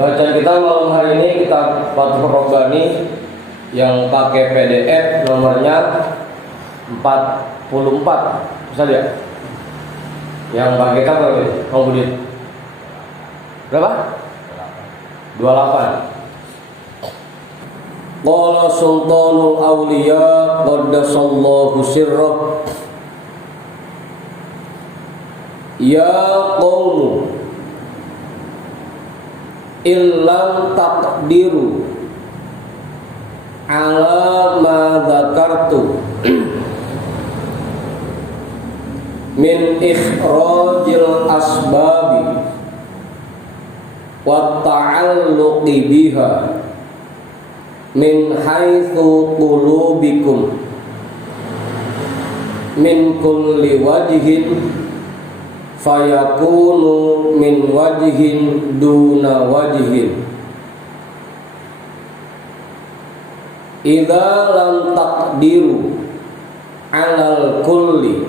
Bacaan kita malam hari ini kitab Fathur Rabbani yang pakai PDF nomornya 44. Bisa lihat? Yang pakai cover ini, kemudian berapa? 28. Qala sultanul awliya qaddasallahu sirrah ya qawmu illam taqdiru ala ma dzakartu min ikhrajil asbabi wa ta'alluqi biha min haitsu qulubikum min kulli wajhin fayakunu min wajhin duna wajhin idza lam taqdiru alal kulli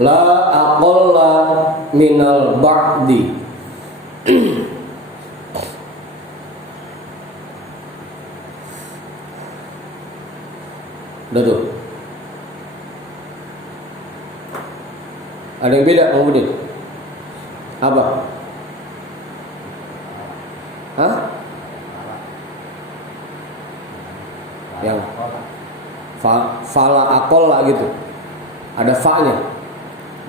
la aqalla minal ba'di. Udah tuh. Ada yang beda kemudian? Apa? Hah? Yang fala aqalla gitu. Ada fa-nya.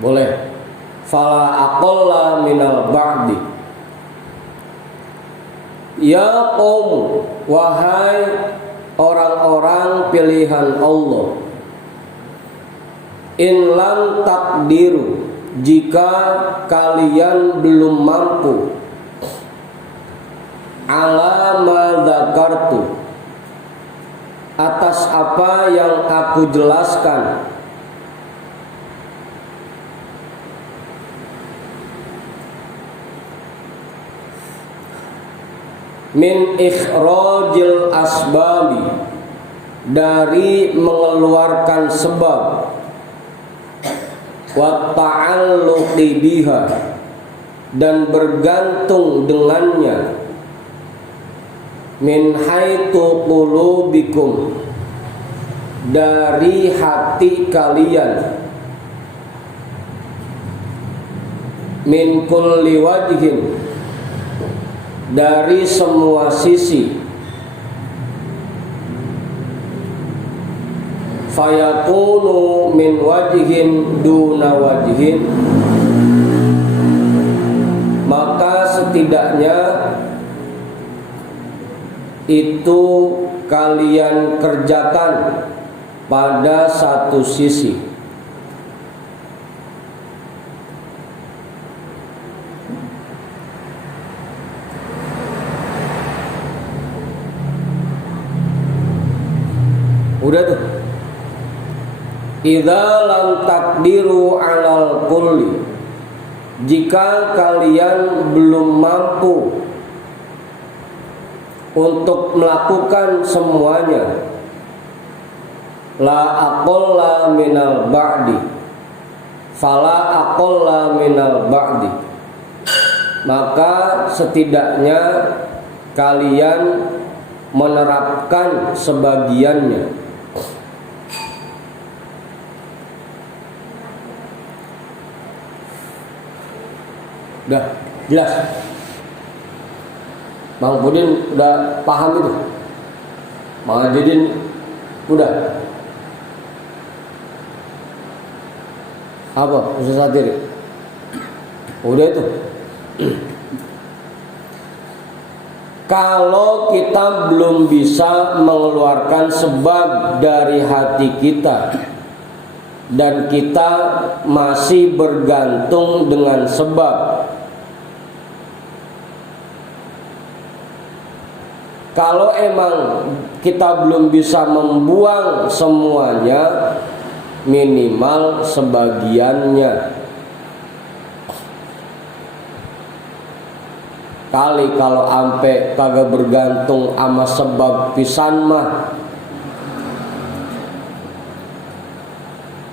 Boleh. Fala aqalla minal ba'di. Ya qaum, wahai orang-orang pilihan Allah, in lam takdiru, jika kalian belum mampu, ala ma dzakartu, atas apa yang aku jelaskan, min ikhrajil asbabi, dari mengeluarkan sebab, wa ta'alluqi biha, dan bergantung dengannya, min haitsu qulubikum, dari hati kalian, min kulli wajhin, dari semua sisi, fayakunu min wajhin duna wajhin, maka setidaknya itu kalian kerjakan pada satu sisi. Udah tuh. Idza lam takdiru alal kulli, jika kalian belum mampu untuk melakukan semuanya, la aqalla minal ba'di, fala aqalla minal ba'di, maka setidaknya kalian menerapkan sebagiannya. Udah jelas? Bang Budin udah paham itu? Bang Adidin udah? Apa? Ustaz Satiri? Udah itu? Kalau kita belum bisa mengeluarkan sebab dari hati kita dan kita masih bergantung dengan sebab, kalau emang kita belum bisa membuang semuanya, minimal sebagiannya. Kali kalau ampe kagak bergantung sama sebab pisan mah,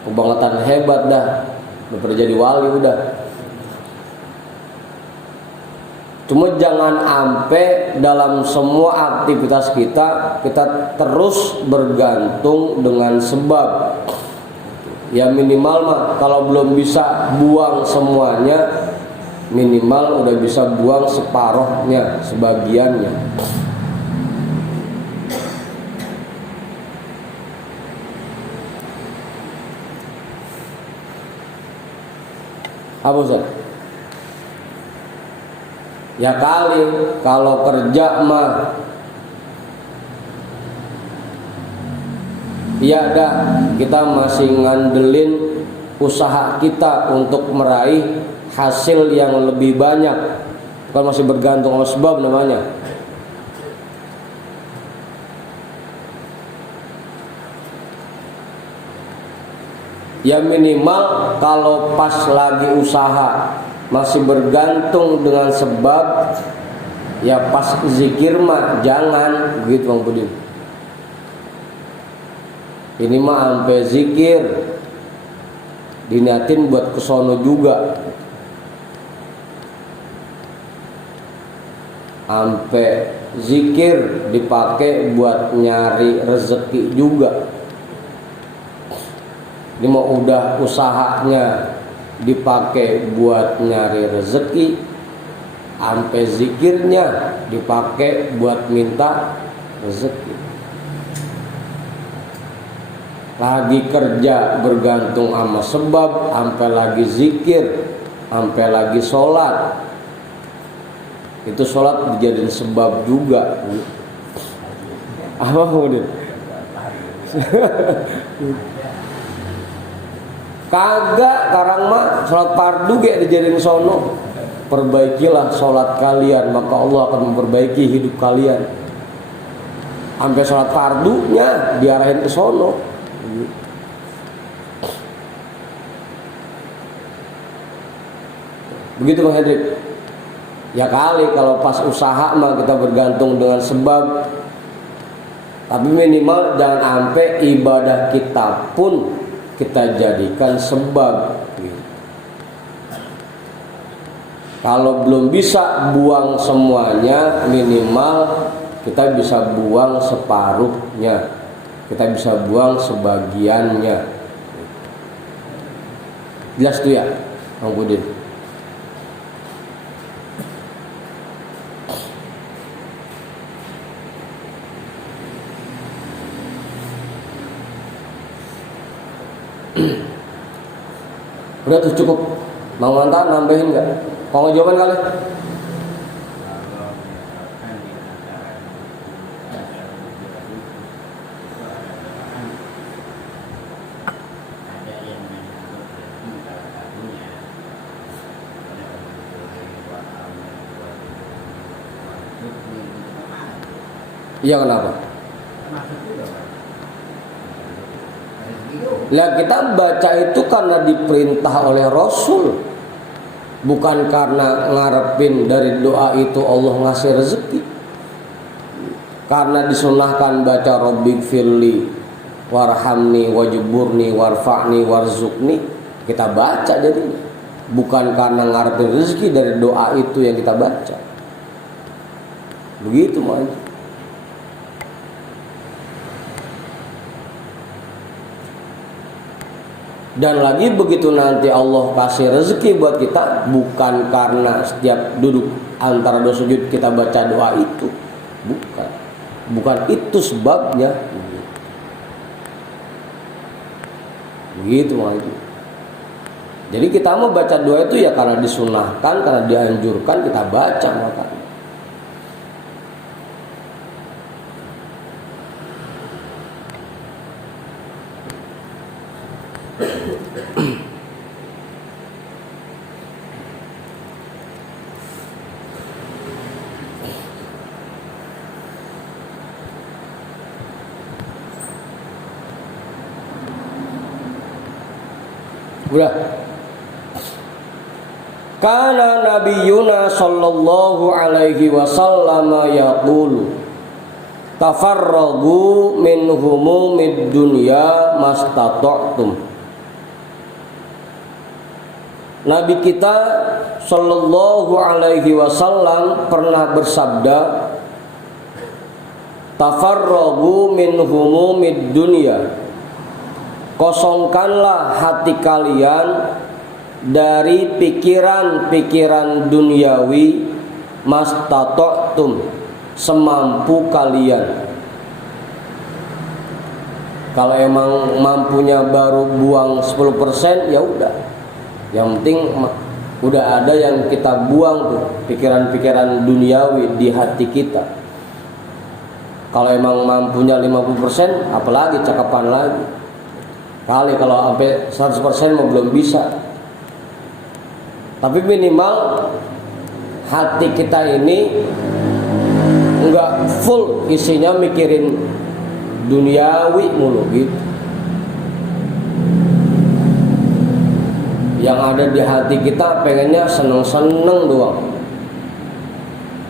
kebangetan hebat dah, udah pernah jadi wali udah. Cuma jangan sampai dalam semua aktivitas kita terus bergantung dengan sebab. Ya minimal mah kalau belum bisa buang semuanya, minimal udah bisa buang separohnya, sebagiannya. Apa Ustaz? Ya kali kalau kerja mah iya dah, kita masih ngandelin usaha kita untuk meraih hasil yang lebih banyak, bukan masih bergantung sama sebab namanya. Ya minimal kalau pas lagi usaha masih bergantung dengan sebab, ya pas zikir mah jangan begitu Bang Budin. Ini mah sampai zikir diniatin buat kesono juga, sampai zikir dipakai buat nyari rezeki juga. Ini mau udah usahanya dipakai buat nyari rezeki, sampai zikirnya dipakai buat minta rezeki. Lagi kerja bergantung sama sebab, sampai lagi zikir, sampai lagi sholat. Itu sholat dijadiin sebab juga. Apa kemudian? Kagak, karang mah sholat fardu ge dijadiin sono. Perbaikilah sholat kalian, maka Allah akan memperbaiki hidup kalian. Sampai sholat fardunya diarahin ke sono. Begitu Bang Hendrik. Ya kali kalau pas usaha mah kita bergantung dengan sebab, tapi minimal jangan sampai ibadah kita pun kita jadikan sebab. Kalau belum bisa buang semuanya, minimal kita bisa buang separuhnya, kita bisa buang sebagiannya. Jelas tuh ya Bang Budin? Udah tuh cukup. Mau Manta nambahin nggak? Mau jawaban kali? Iya, kenapa? Lah kita baca itu karena diperintah oleh Rasul, bukan karena ngarepin dari doa itu Allah ngasih rezeki. Karena disunahkan baca Rabbik firli warhamni wajburni warfa'ni warzuqni, kita baca jadinya. Bukan karena ngarepin rezeki dari doa itu yang kita baca. Begitu makanya. Dan lagi begitu nanti Allah kasih rezeki buat kita, bukan karena setiap duduk antara dua sujud kita baca doa itu, bukan itu sebabnya. Begitu makanya. Jadi kita mau baca doa itu ya karena disunahkan, karena dianjurkan kita baca makanya. Udah. Kana nabiyuna sallallahu alaihi wasallam yaqulu tafarragu min humumid dunya mastata'tum. Nabi kita Sallallahu alaihi wasallam pernah bersabda, tafarragu min humumid dunya, kosongkanlah hati kalian dari pikiran-pikiran duniawi, mastata'tum, semampu kalian. Kalau emang mampunya baru buang 10%, ya udah. Yang penting udah ada yang kita buang tuh, pikiran-pikiran duniawi di hati kita. Kalau emang mampunya 50%, apalagi cakapan lagi. Kali kalau sampai 100% mah belum bisa. Tapi minimal hati kita ini enggak full isinya mikirin duniawi mulu gitu. Yang ada di hati kita pengennya seneng-seneng doang,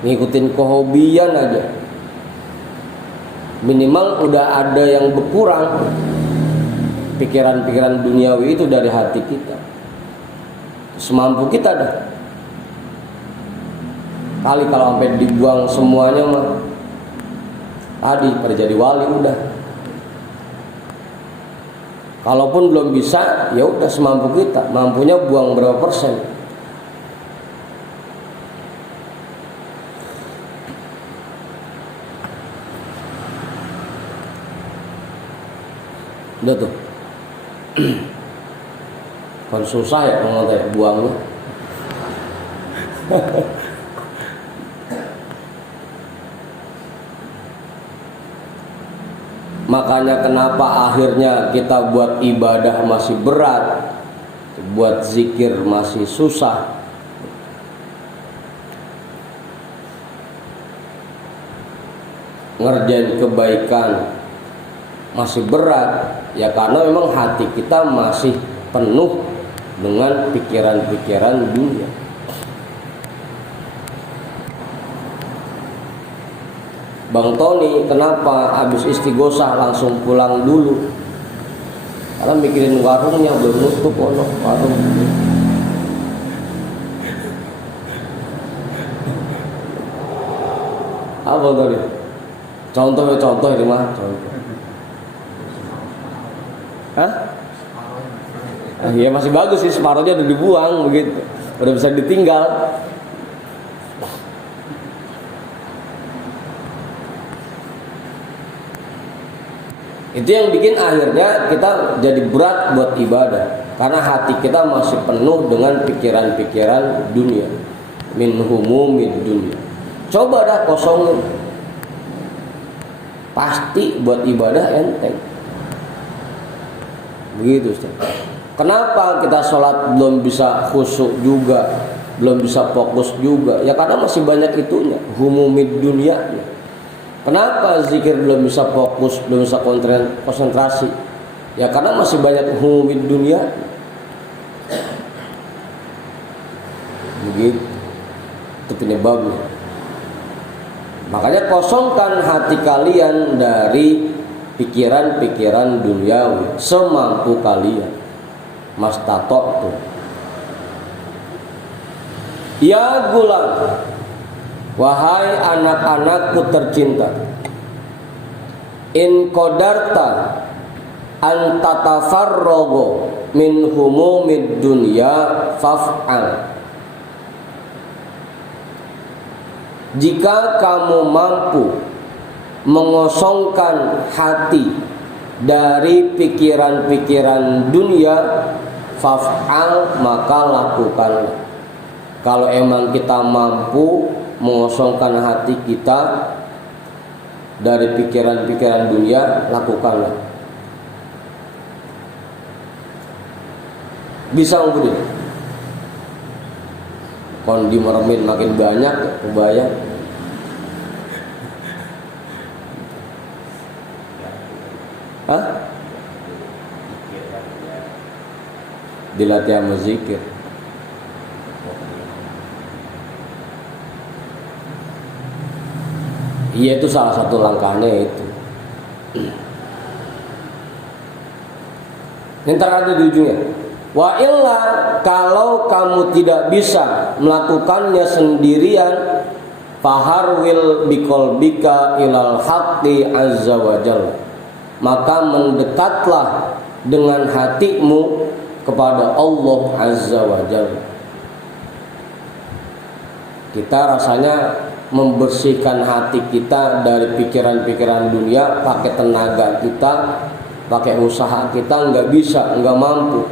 ngikutin kehobian aja. Minimal udah ada yang berkurang pikiran-pikiran duniawi itu dari hati kita. Semampu kita dah. Kali kalau sampai dibuang semuanya mah tadi pada jadi wali udah. Kalaupun belum bisa, ya udah semampu kita. Mampunya buang berapa persen? Udah tuh. Kan susah ya kalau kayak buangnya. Makanya kenapa akhirnya kita buat ibadah masih berat, buat zikir masih susah. Ngerjain kebaikan masih berat, ya karena memang hati kita masih penuh dengan pikiran-pikiran dunia. Bang Tony kenapa habis istighosah langsung pulang dulu? Karena mikirin warungnya belum nutup, warung. Apa tadi? Contoh ini mah contoh. Hah? Ya masih bagus sih, separuhnya udah dibuang begitu, udah bisa ditinggal. Itu yang bikin akhirnya kita jadi berat buat ibadah, karena hati kita masih penuh dengan pikiran-pikiran dunia, min humumid dunia. Coba dah kosongin, pasti buat ibadah enteng. Begitu Ustaz. Kenapa kita sholat belum bisa khusyuk juga, belum bisa fokus juga? Ya karena masih banyak itunya, humumid dunia. Kenapa zikir belum bisa fokus, belum bisa konsentrasi? Ya karena masih banyak humumid dunia. Begitu. Itu penyebabnya. Makanya kosongkan hati kalian dari pikiran-pikiran duniawi semampu kalian. Mastata'tu. Ya gulam, wahai anak-anakku tercinta, in qadarta an tatafarragu min humumid dunya faf'al. Jika kamu mampu mengosongkan hati dari pikiran-pikiran dunia, faf'al, maka lakukanlah. Kalau emang kita mampu mengosongkan hati kita dari pikiran-pikiran dunia, lakukanlah. Bisa nggak? Kon dimeremin makin banyak, kebayang. Hah? Dilatih sama zikir. Iya, itu salah satu langkahnya itu. Ini ntar ada di ujungnya. Wa illa, kalau kamu tidak bisa melakukannya sendirian, faharwil biqalbika ilal haqqi azza wa jalla, maka mendekatlah dengan hatimu kepada Allah azza wa jalla. Kita rasanya membersihkan hati kita dari pikiran-pikiran dunia pakai tenaga kita, pakai usaha kita nggak bisa, nggak mampu.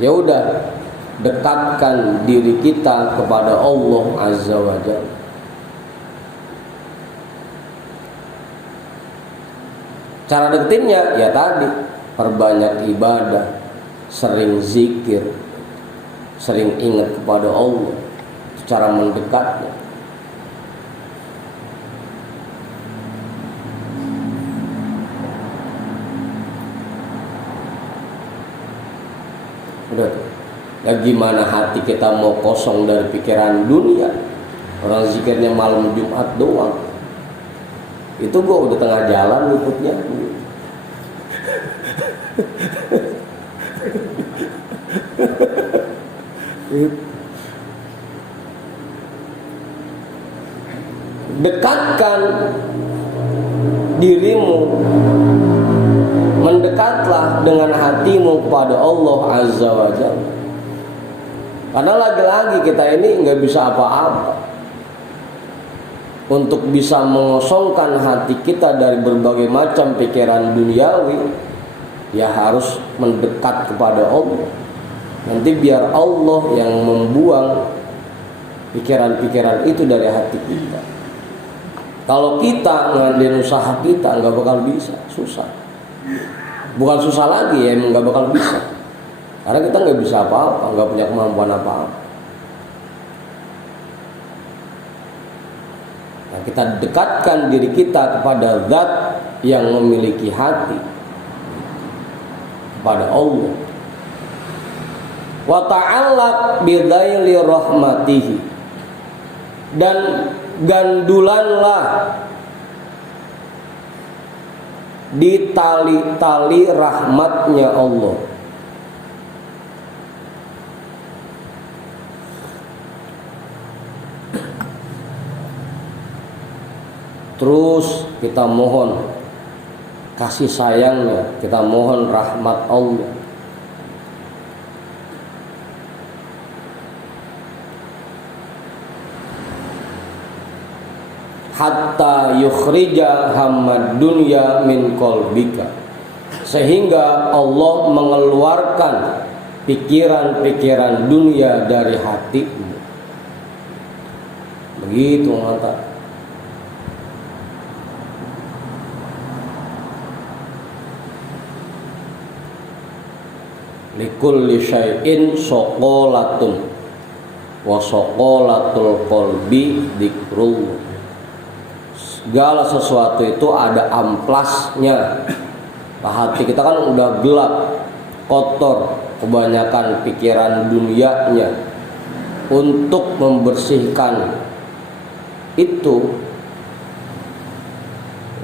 Ya udah, dekatkan diri kita kepada Allah azza wa jalla. Cara deketinnya ya tadi, perbanyak ibadah, sering zikir, sering ingat kepada Allah. Itu cara mendekatnya. Udah tuh. Ya gimana hati kita mau kosong dari pikiran dunia? Orang zikirnya malam Jumat doang. Itu gua udah tengah jalan luputnya. Dekatkan dirimu, mendekatlah dengan hatimu kepada Allah azza wa jalla. Karena lagi-lagi kita ini nggak bisa apa-apa. Untuk bisa mengosongkan hati kita dari berbagai macam pikiran duniawi, ya harus mendekat kepada Allah. Nanti biar Allah yang membuang pikiran-pikiran itu dari hati kita. Kalau kita ngandelin usaha kita, nggak bakal bisa, susah. Bukan susah lagi ya, emang nggak bakal bisa. Karena kita nggak bisa apa-apa, nggak punya kemampuan apa-apa. Nah, kita dekatkan diri kita kepada Zat yang memiliki hati, kepada Allah. Wa ta'allaq bidzaili rahmatihi, dan gandulanlah di tali-tali rahmatnya Allah. Terus kita mohon kasih sayangnya, kita mohon rahmat Allah. Hatta yukhrija hammad dunya min qalbika, sehingga Allah mengeluarkan pikiran-pikiran dunia dari hatimu. Begitu mata. Likulli syai'in soqolatun wa soqolatul qalbi dzikrullah. Segala sesuatu itu ada amplasnya. Hati kita kan udah gelap, kotor, kebanyakan pikiran dunianya. Untuk membersihkan itu,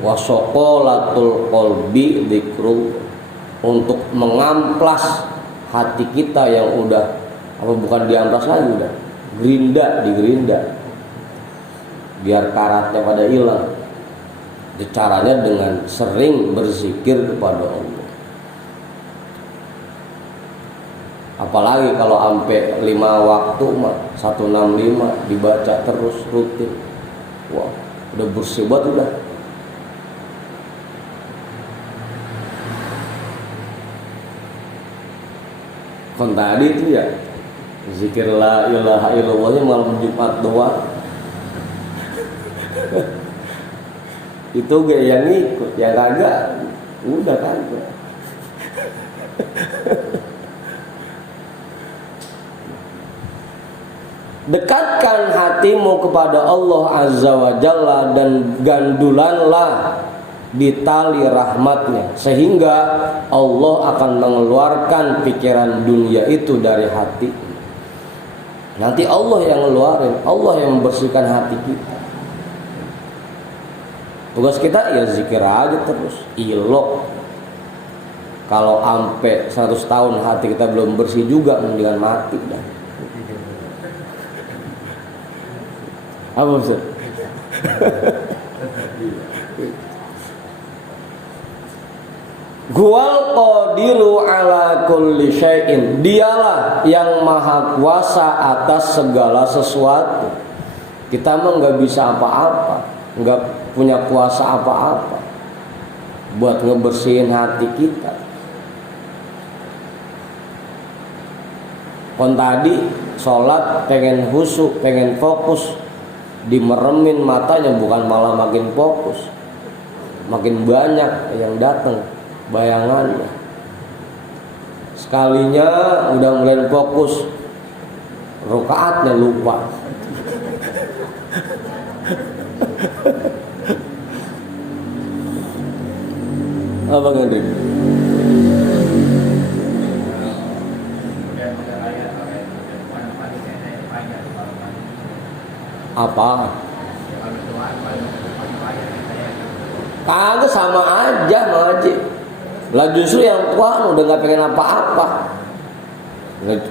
wa soqolatul qalbi dzikrullah, untuk mengamplas hati kita yang udah bukan diamplas lagi, udah digerinda biar karatnya pada hilang. Caranya dengan sering berzikir kepada Allah. Apalagi kalau sampai 5 waktu 165 dibaca terus rutin. Wah, udah bersih banget udah. Kan tadi itu ya zikir la ilaha illallahnya malam Jumat doang. Itu gak yang ikut, yang kagak udah kagak. Dekatkan hatimu kepada Allah azza wa jalla dan gandulanlah di tali rahmatnya, sehingga Allah akan mengeluarkan pikiran dunia itu dari hati. Nanti Allah yang ngeluarin, Allah yang membersihkan hati kita. Tugas kita ya zikir aja terus, ilok. Kalau sampai 100 tahun hati kita belum bersih juga, mendingan mati dah. Apa Ustaz? Huwal qadiru ala kulli syai'in. Dialah yang maha kuasa atas segala sesuatu. Kita mah nggak bisa apa-apa, nggak punya kuasa apa-apa buat ngebersihin hati kita. Kon tadi sholat pengen khusyuk, pengen fokus, dimeremin matanya, bukan malah makin fokus, makin banyak yang datang bayangannya. Sekalinya udah mulai fokus, rakaatnya lupa. Apa Hendrik? Apa? Kagak, sama aja Haji. Lah justru yang tua udah nggak pengen apa-apa.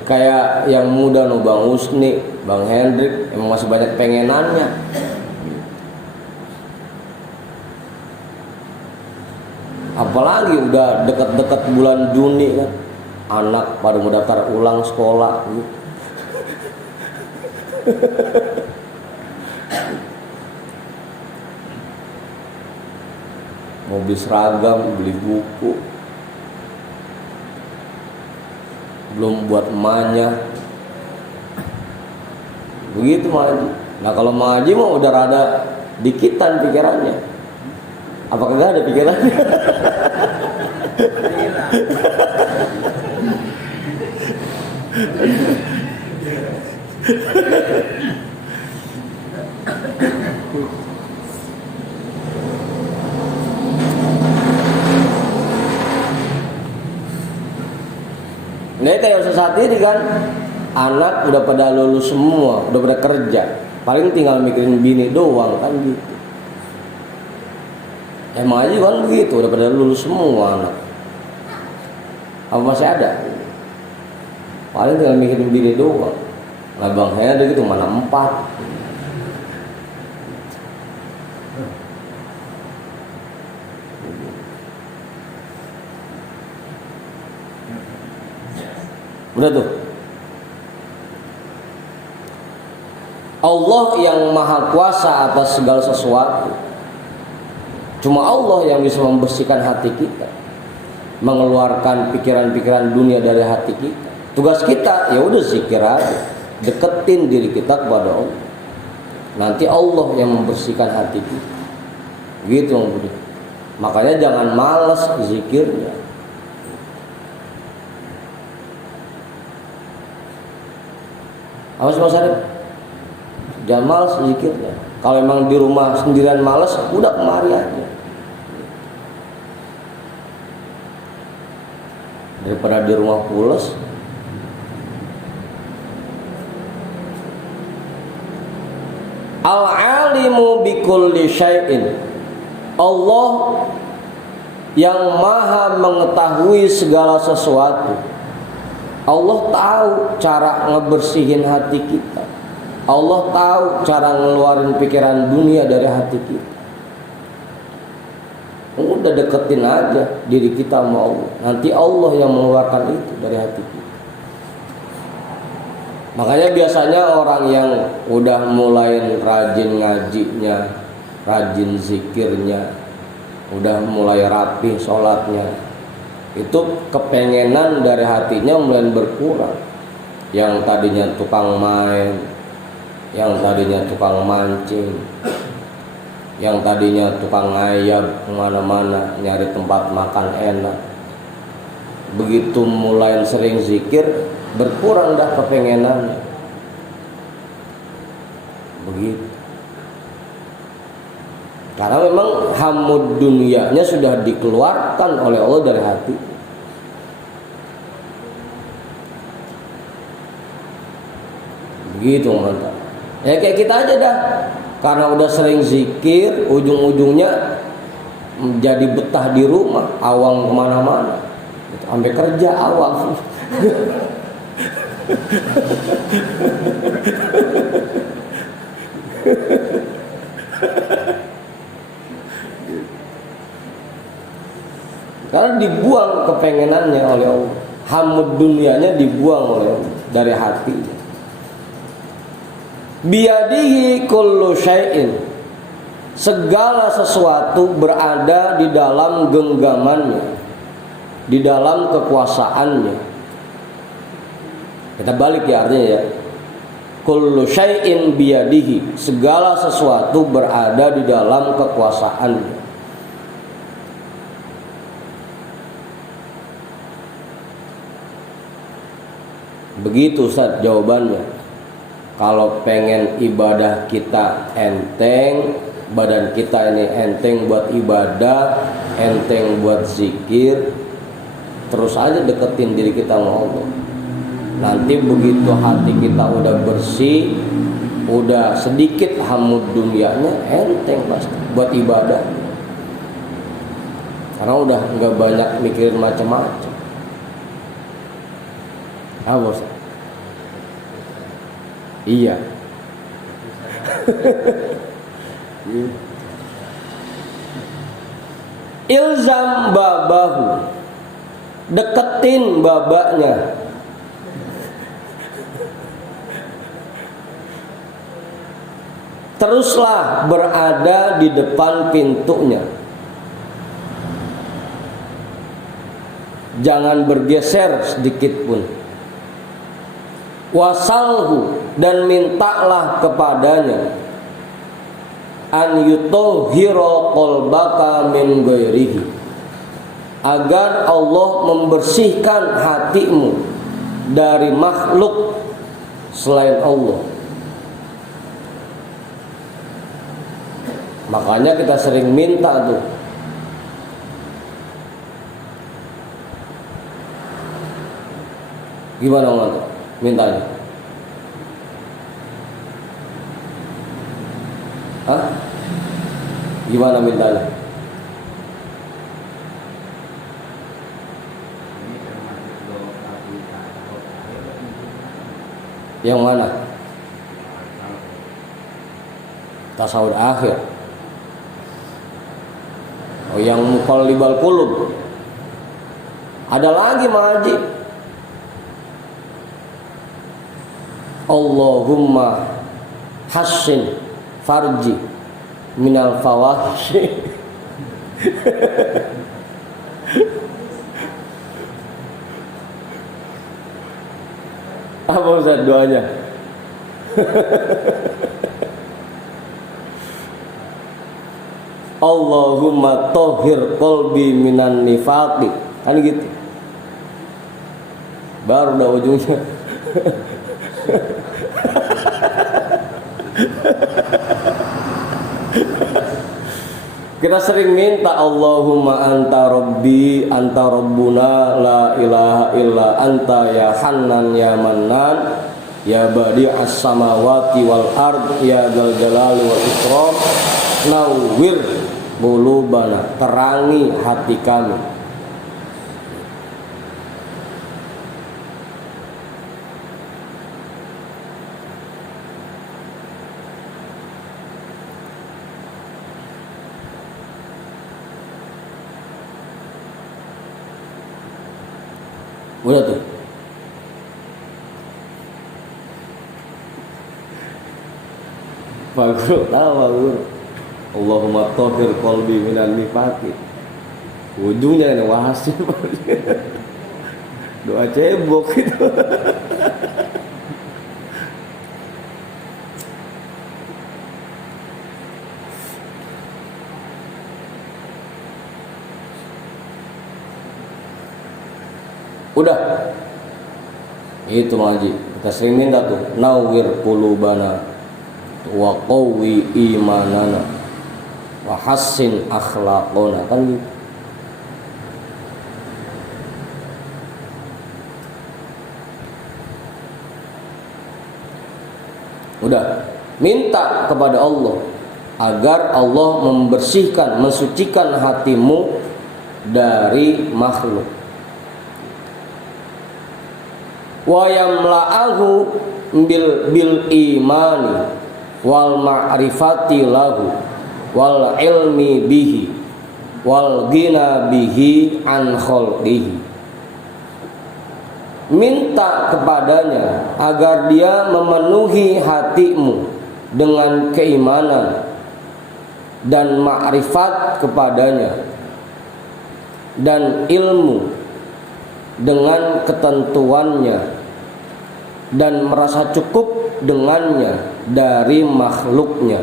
Kayak yang muda no, Bang Usni, Bang Hendrik, emang masih banyak pengenannya. Apalagi udah deket-deket bulan Juni kan, anak pada mau daftar ulang sekolah gitu. Mau beli seragam, beli buku, belum buat emaknya. Begitu Maji. Nah kalau Maji mah udah rada dikitan pikirannya. Apakah gak ada pikirannya? Nah kayak saat ini kan anak udah pada lulus semua, udah pada kerja, paling tinggal mikirin bini doang kan gitu. Emang aja kan begitu, udah pada lulus semua anak. Apa masih ada? Paling tinggal mikirin bini doang. Nah Bang Hendrik itu mana 4. Udah tuh. Allah yang maha kuasa atas segala sesuatu. Cuma Allah yang bisa membersihkan hati kita, mengeluarkan pikiran-pikiran dunia dari hati kita. Tugas kita ya udah zikir aja, deketin diri kita kepada Allah. Nanti Allah yang membersihkan hati kita. Gitu Bang Budi. Makanya jangan malas zikirnya. Awas Mas Arif, jangan malas zikirnya. Kalau emang di rumah sendirian malas, udah kemari aja. Daripada di rumah pules. Al-alimu bikulli syai'in. Allah yang maha mengetahui segala sesuatu. Allah tahu cara ngebersihin hati kita. Allah tahu cara ngeluarin pikiran dunia dari hati kita. Udah deketin aja diri kita sama Allah. Nanti Allah yang mengeluarkan itu dari hati kita. Makanya biasanya orang yang udah mulai rajin ngajinya, rajin zikirnya, udah mulai rapi sholatnya, itu kepengenan dari hatinya mulai berkurang. Yang tadinya tukang main, yang tadinya tukang mancing, yang tadinya tukang ngayab kemana-mana nyari tempat makan enak, begitu mulai sering zikir, berkurang dah kepengenannya. Begitu. Karena memang hamud dunianya sudah dikeluarkan oleh Allah dari hati. Begitu mantap. Ya kayak kita aja dah. Karena udah sering zikir, ujung-ujungnya jadi betah di rumah, awang kemana-mana. Sampai kerja awam. Karena dibuang kepengenannya oleh Allah. Hamud dunianya dibuang oleh Allah dari hati. Biyadihi kullu syai'in, segala sesuatu berada di dalam genggamannya, di dalam kekuasaannya. Kita balik ya artinya ya. Kullu syai'in biyadihi, segala sesuatu berada di dalam kekuasaannya. Begitu Ustaz jawabannya. Kalau pengen ibadah kita enteng, badan kita ini enteng buat ibadah, enteng buat zikir, terus aja deketin diri kita sama Allah. Nanti begitu hati kita udah bersih, udah sedikit hamud dunianya, enteng pasti buat ibadah. Karena udah nggak banyak mikirin macam-macam. Apa Ustaz? Iya. Ilzam babahu, deketin babanya. Teruslah berada di depan pintunya. Jangan bergeser sedikit pun. Wasalhu, dan mintalah kepadanya an yutahhira qalbaka min ghairihi, agar Allah membersihkan hatimu dari makhluk selain Allah. Makanya kita sering minta tuh, gimana Om? Mintanya? Hah? Gimana mintanya? Yang mana? Tasawuf akhir. Oh, yang muqallibal qulub. Ada lagi Maji. Allahumma hassin farji minal fawahish. Apa Ustaz doanya? Allahumma tahhir qalbi minan nifaqi. Kan gitu. Baru udah ujungnya. Kita sering minta Allahumma anta rabbi anta rabbuna la ilaha illa anta ya hannan ya mannan ya badi'as samawati wal ard ya dzal jalali wal ikram nawwir qulubana, terangi hati kami. Udah tuh. Pak Guru tahu Pak Guru. Allahumma tahhir qalbi minan nifaqi. Ujungnya ini wahasin. Doa cebok itu. Udah. Itu Haji. Kita sering minta tuh, nawwir qulubana wa qawwi imanana wa hassin akhlaqona, kan gitu. Udah, minta kepada Allah agar Allah membersihkan, mensucikan hatimu dari makhluk. wa yamla'ahu bil imani wal ma'rifati lahu wal ilmi bihi wal ghina bihi an khalqihi. Minta kepadanya agar dia memenuhi hatimu dengan keimanan dan ma'rifat kepadanya dan ilmu dengan ketentuannya dan merasa cukup dengannya dari makhluknya.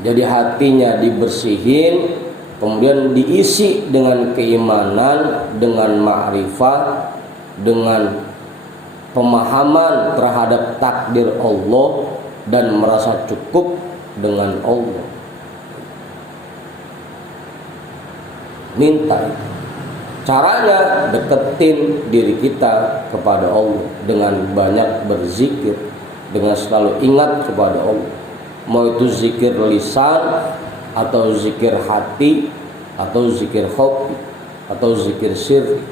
Jadi hatinya dibersihin, kemudian diisi dengan keimanan, dengan ma'rifat, dengan pemahaman terhadap takdir Allah dan merasa cukup dengan Allah. Minta. Caranya deketin diri kita kepada Allah dengan banyak berzikir, dengan selalu ingat kepada Allah. Mau itu zikir lisan atau zikir hati atau zikir khofi atau zikir sirri,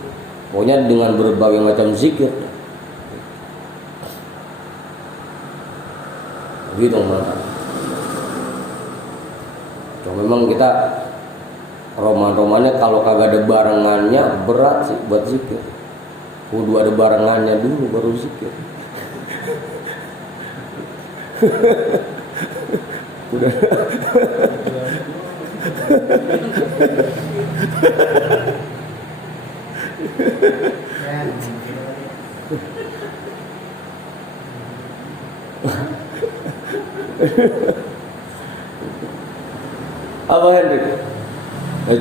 pokoknya dengan berbagai macam zikir. Begitu teman-teman. Cuma memang kita roman-romannya kalau kagak ada barengannya berat sih buat zikir. Kudu ada barengannya dulu baru zikir. Udah. Abang Hendrik,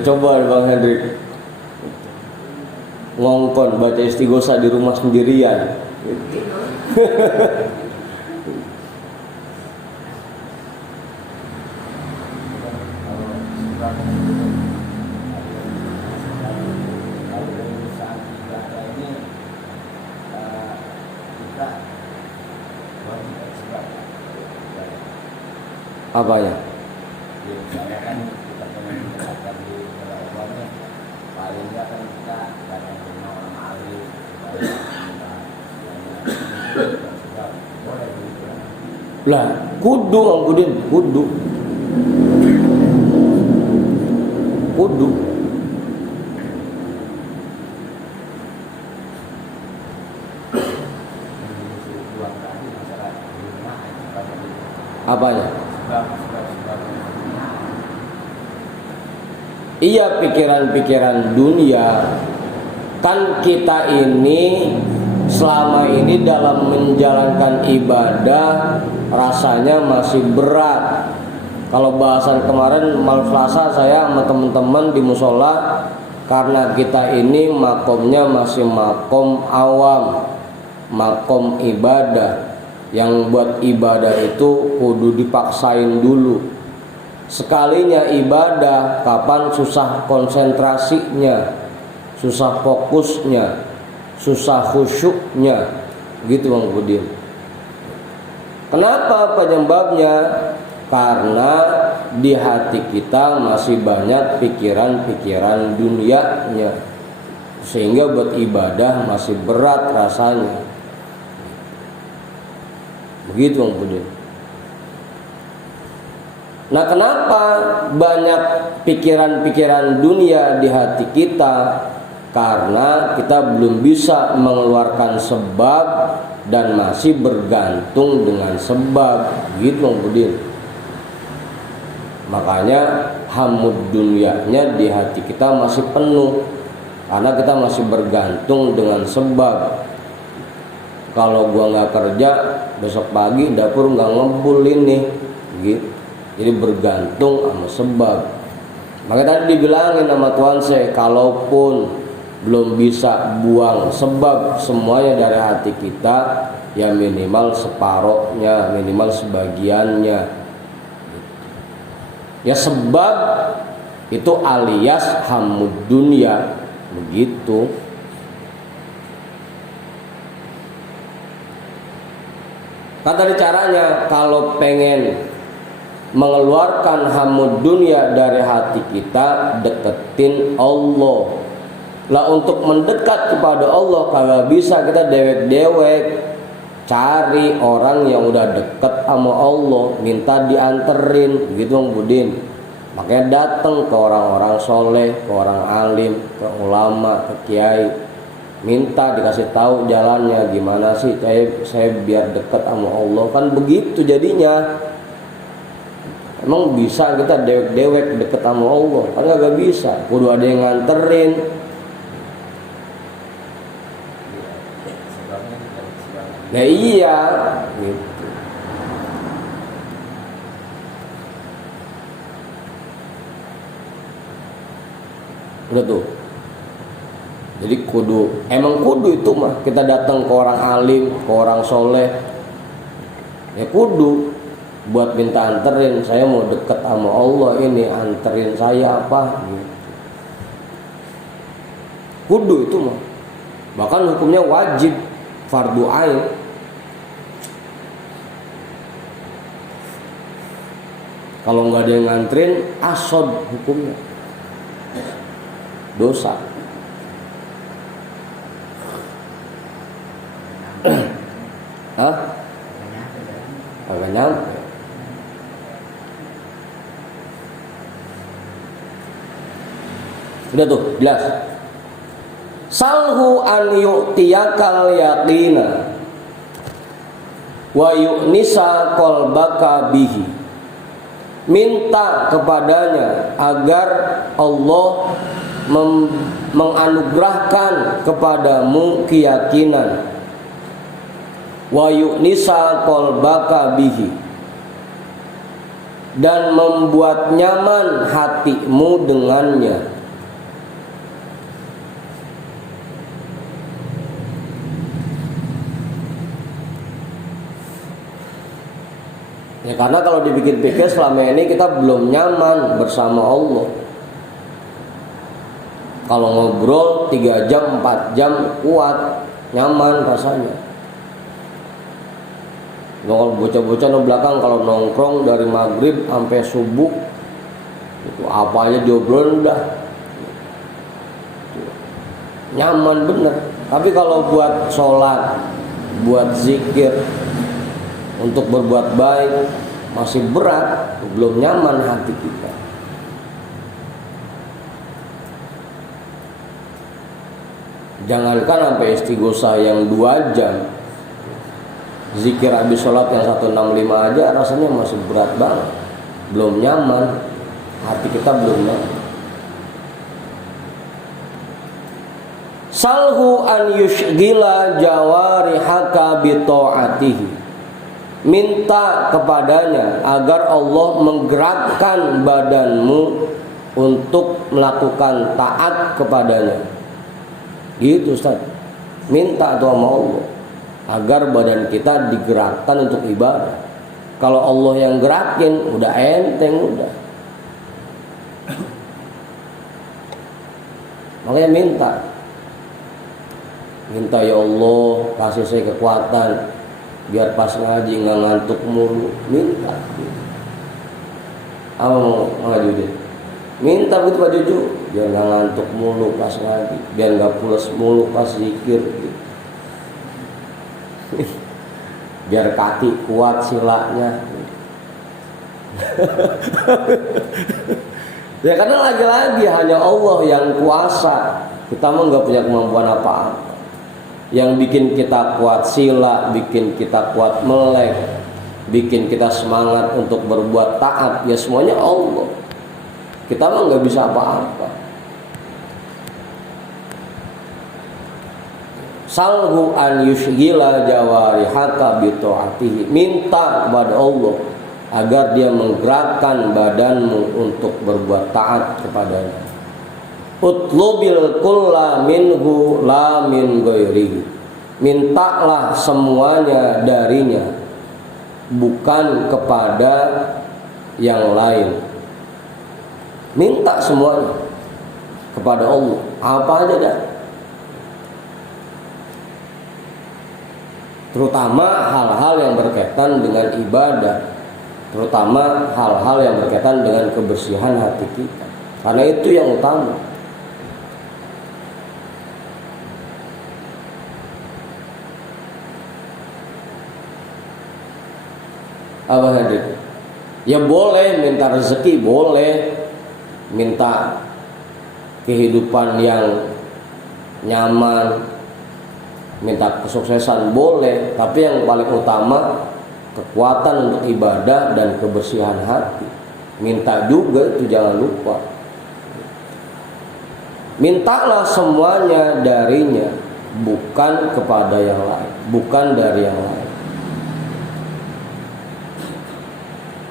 coba Bang Hendrik ngongkon baca istighosa di rumah sendirian. Apanya? Misalnya kan kita pengen mendekatkan di Allahnya, paling nggak kan kita datang ke orang alim, boleh begitu lah. Kudu Om Budin, kudu. Apanya? Iya, pikiran-pikiran dunia. Kan kita ini selama ini dalam menjalankan ibadah rasanya masih berat. Kalau bahasan kemarin malam Selasa saya sama teman-teman di musola, karena kita ini makomnya masih makom awam, makom ibadah. Yang buat ibadah itu kudu dipaksain dulu. Sekalinya ibadah, kapan susah konsentrasinya, susah fokusnya, susah khusyuknya, gitu Bang Budin. Kenapa penyebabnya? Karena di hati kita masih banyak pikiran-pikiran dunianya, sehingga buat ibadah masih berat rasanya. Begitu Bang Budin. Nah, kenapa banyak pikiran-pikiran dunia di hati kita? Karena kita belum bisa mengeluarkan sebab dan masih bergantung dengan sebab. Begitu Bang Budin. Makanya hamud dunianya di hati kita masih penuh, karena kita masih bergantung dengan sebab. Kalau gua nggak kerja, besok pagi dapur nggak ngebul ini, gitu. Jadi bergantung sama sebab. Maka tadi dibilangin sama Tuhan saya, kalaupun belum bisa buang sebab semuanya dari hati kita, ya minimal separohnya, minimal sebagiannya. Ya sebab itu alias hamud dunia, begitu. Kan tadi caranya kalau pengen mengeluarkan hamud dunia dari hati kita, deketin Allah. Lah untuk mendekat kepada Allah kagak bisa kita dewek-dewek cari orang yang udah deket sama Allah, minta dianterin gitu Bang Budin. Makanya datang ke orang-orang soleh, ke orang alim, ke ulama, ke kiai, minta dikasih tahu jalannya gimana sih saya biar dekat sama Allah. Kan begitu jadinya. Emang bisa kita dewek-dewek deket sama Allah? Kan gak bisa, kudu ada yang nganterin. Nah iya gitu. Udah tuh. Jadi emang kudu itu mah kita datang ke orang alim, ke orang soleh, ya kudu buat minta anterin, saya mau deket sama Allah ini, anterin saya apa gitu. Kudu itu mah, bahkan hukumnya wajib, fardu ain. Kalau nggak ada yang nganterin, asod hukumnya, dosa. Hah? Kagak nyampe. Udah tuh, jelas. Salhu an yu'tiyakal yaqina wa yu'nisa qalbaka bihi. Minta kepadanya agar Allah menganugerahkan kepadamu keyakinan, wa yu'nisa qalbaka bihi, dan membuat nyaman hatimu dengannya. Ya karena kalau dipikir-pikir selama ini kita belum nyaman bersama Allah. Kalau ngobrol 3 jam, 4 jam kuat, nyaman rasanya. Kalau bocah-bocah di belakang kalau nongkrong dari maghrib sampai subuh, itu apa aja diobrolin udah nyaman bener. Tapi kalau buat sholat, buat zikir, untuk berbuat baik masih berat, belum nyaman hati kita. Jangankan sampai istighosah yang 2 jam, zikir habis sholat yang 165 aja rasanya masih berat banget, belum nyaman, hati kita belum nyaman. Salhu an yushgila jawarihaka bi ta'atihi. Minta kepadanya agar Allah menggerakkan badanmu untuk melakukan taat kepadanya. Gitu Ustaz. Minta tuh sama Allah agar badan kita digerakkan untuk ibadah. Kalau Allah yang gerakin udah enteng udah. Makanya minta ya Allah kasih saya kekuatan biar pas ngaji nggak ngantuk mulu. Minta apa mau ngaji deh, minta begitu Pak Juju biar nggak ngantuk mulu pas ngaji, biar nggak pulas mulu pas zikir gitu. Biar kaki kuat silanya. Ya karena lagi-lagi hanya Allah yang kuasa, kita mah nggak punya kemampuan apa-apa. Yang bikin kita kuat sila, bikin kita kuat melek, bikin kita semangat untuk berbuat taat, ya semuanya Allah. Kita mah nggak bisa apa-apa. Salhu an yushgila jawarihaka bi ta'atihi. Minta kepada Allah agar dia menggerakkan badanmu untuk berbuat taat kepadanya. Utlubil kulla minhu la min ghairihi. Mintalah semuanya darinya, bukan kepada yang lain. Minta semuanya kepada Allah, apa aja dah. Terutama hal-hal yang berkaitan dengan ibadah, terutama hal-hal yang berkaitan dengan kebersihan hati kita, karena itu yang utama. Apa hadir? Ya boleh minta rezeki, boleh minta kehidupan yang nyaman, minta kesuksesan boleh, tapi yang paling utama kekuatan untuk ibadah dan kebersihan hati. Minta juga itu, jangan lupa. Mintalah semuanya darinya, bukan kepada yang lain, bukan dari yang lain.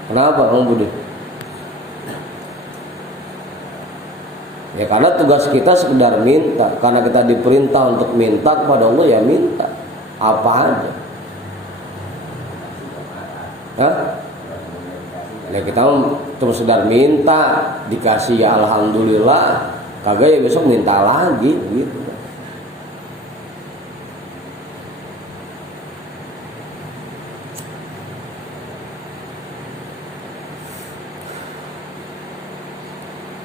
Kenapa Bang Budi? Ya karena tugas kita sekedar minta, karena kita diperintah untuk minta kepada Allah, ya minta apa aja. Hah? Ya kita cuma sekedar minta, dikasih ya alhamdulillah, kagak ya besok minta lagi gitu.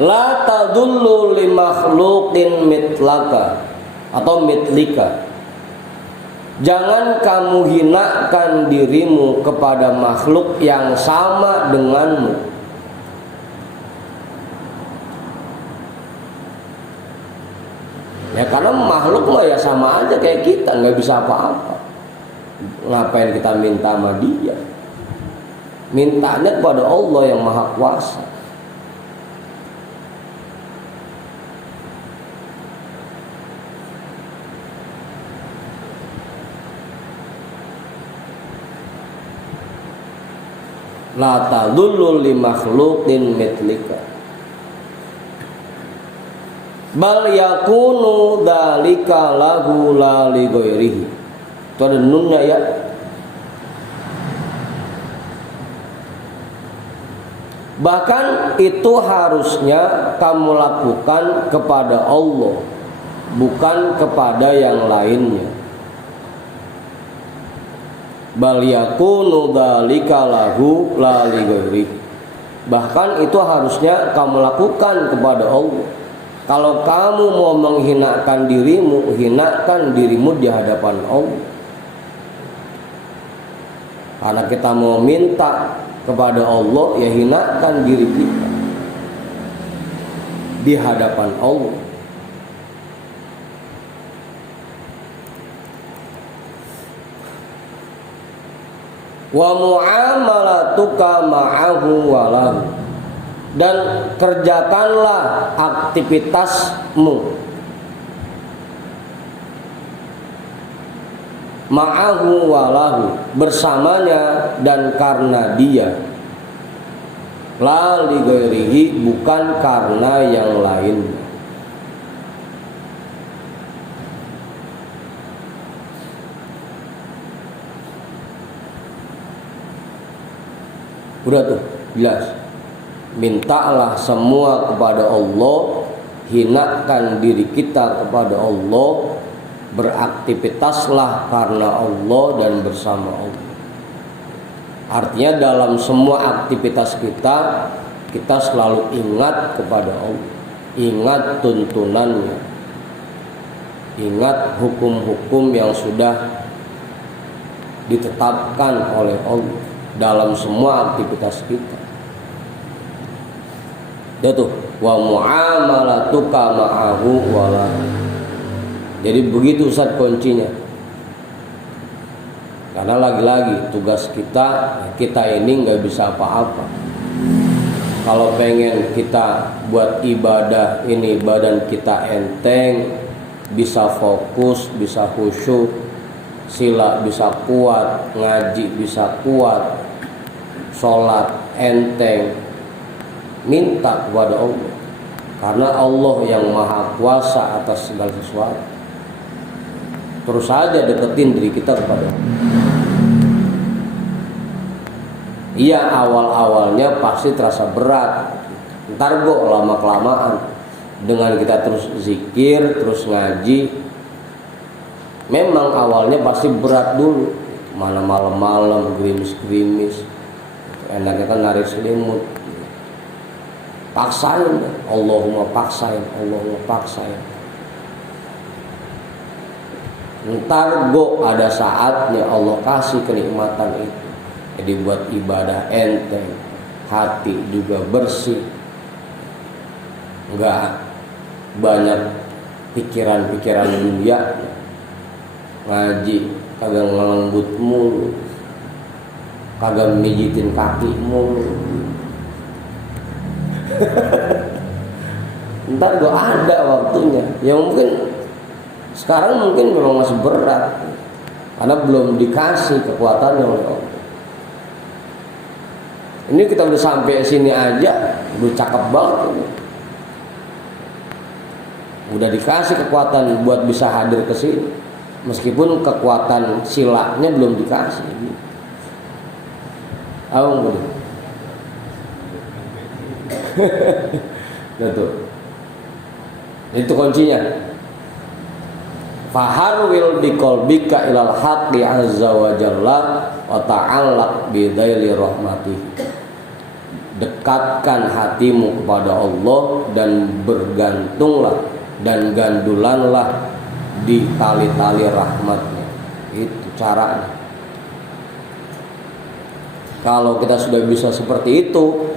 La tadullu li makhluqin mitlaka atau mitlika. Jangan kamu hinakan dirimu kepada makhluk yang sama denganmu. Ya karena makhluk mah ya sama aja kayak kita, nggak bisa apa-apa. Ngapain kita minta sama dia? Mintanya kepada Allah yang Maha Kuasa. La tadullu li makhluqin mitlika bal yakunu dzalika lahu la li ghairihi. Itu ada nunnya ya. Bahkan itu harusnya kamu lakukan kepada Allah, bukan kepada yang lainnya. Bal yakunu dzalika lahu la li ghairihi. Bahkan itu harusnya kamu lakukan kepada Allah. Kalau kamu mau menghinakan dirimu, hinakan dirimu di hadapan Allah. Karena kita mau minta kepada Allah, ya hinakan diri kita di hadapan Allah. Wa muamalatuka ma'ahu walahu, dan kerjakanlah aktivitasmu ma'ahu walahu, bersamanya dan karena dia, la li ghairihi, bukan karena yang lainnya. Udah tuh, jelas. Mintalah semua kepada Allah, hinakan diri kita kepada Allah, beraktivitaslah karena Allah dan bersama Allah. Artinya dalam semua aktivitas kita, kita selalu ingat kepada Allah, ingat tuntunannya, ingat hukum-hukum yang sudah ditetapkan oleh Allah dalam semua aktivitas kita. Dia tuh wa muamalatuka ma'ahu wala. Jadi begitu Ustaz kuncinya. Karena lagi-lagi tugas kita ini nggak bisa apa-apa. Kalau pengen kita buat ibadah ini badan kita enteng, bisa fokus, bisa khusyuk, sila bisa kuat, ngaji bisa kuat, sholat enteng, minta kepada Allah, karena Allah yang Maha Kuasa atas segala sesuatu. Terus saja deketin diri kita kepada Allah. Iya, awal-awalnya pasti terasa berat, ntar kok lama-kelamaan dengan kita terus zikir, terus ngaji, memang awalnya pasti berat dulu, mana malam-malam gerimis-gerimis. enaknya kan narik selimut. Paksain, Allahumma paksain. Ntar ada saatnya Allah kasih kenikmatan itu. Jadi buat ibadah enteng, hati juga bersih, enggak banyak pikiran-pikiran dunia, ngaji kagak ngelembut mulu, kagak mijitin kaki mulu. Ntar gua ada waktunya. Ya mungkin sekarang mungkin memang masih berat karena belum dikasih kekuatannya oleh Allah. Ini kita udah sampai sini aja, udah cakep banget ini. Udah dikasih kekuatan buat bisa hadir ke sini, meskipun kekuatan silanya belum dikasih. Awang betul. Itu kuncinya. Faharwil biqalbika ilal haqqi azza wa jalla wa ta'allaq bidaili rahmatih. Dekatkan hatimu kepada Allah dan bergantunglah dan gandulanlah di tali-tali rahmatnya. Itu caranya. Kalau kita sudah bisa seperti itu,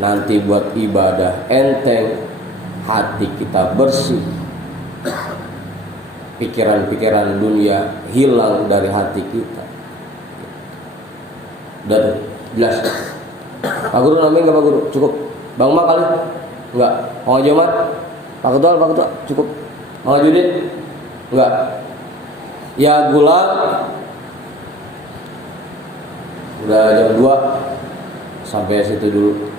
nanti buat ibadah enteng, hati kita bersih, pikiran-pikiran dunia hilang dari hati kita. Dan jelas. Pak Guru namanya enggak Pak Guru? Cukup. Bang Mak kali? Enggak. Mau Jomat? Pak Ketua cukup. Mau Judin? Enggak. Ya gula. Udah jam 2. Sampai situ dulu.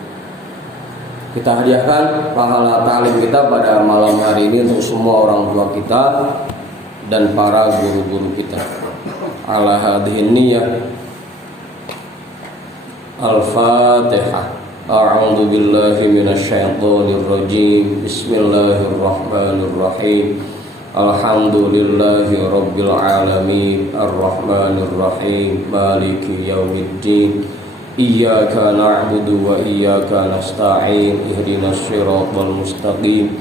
Kita hadiahkan pahala ta'lim kita pada malam hari ini untuk semua orang tua kita dan para guru-guru kita. Ala hadhihi niyyah. Al-Fatihah. A'udzu billahi minasyaitonir rajim. Bismillahirrahmanirrahim. Alhamdulillahi rabbil alamin. Arrahmanir rahim. Maliki yaumiddin. Iyyaka na'budu wa iyyaka nasta'in. Ihdinas shiratal mustaqim.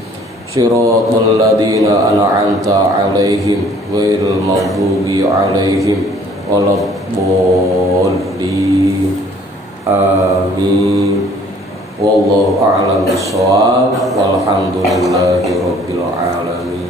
Shiratal ladzina an'amta 'alaihim ghairil maghdubi 'alaihim waladdallin. Amin. Wallahu a'lam bishawab. Walhamdulillahi rabbil alamin.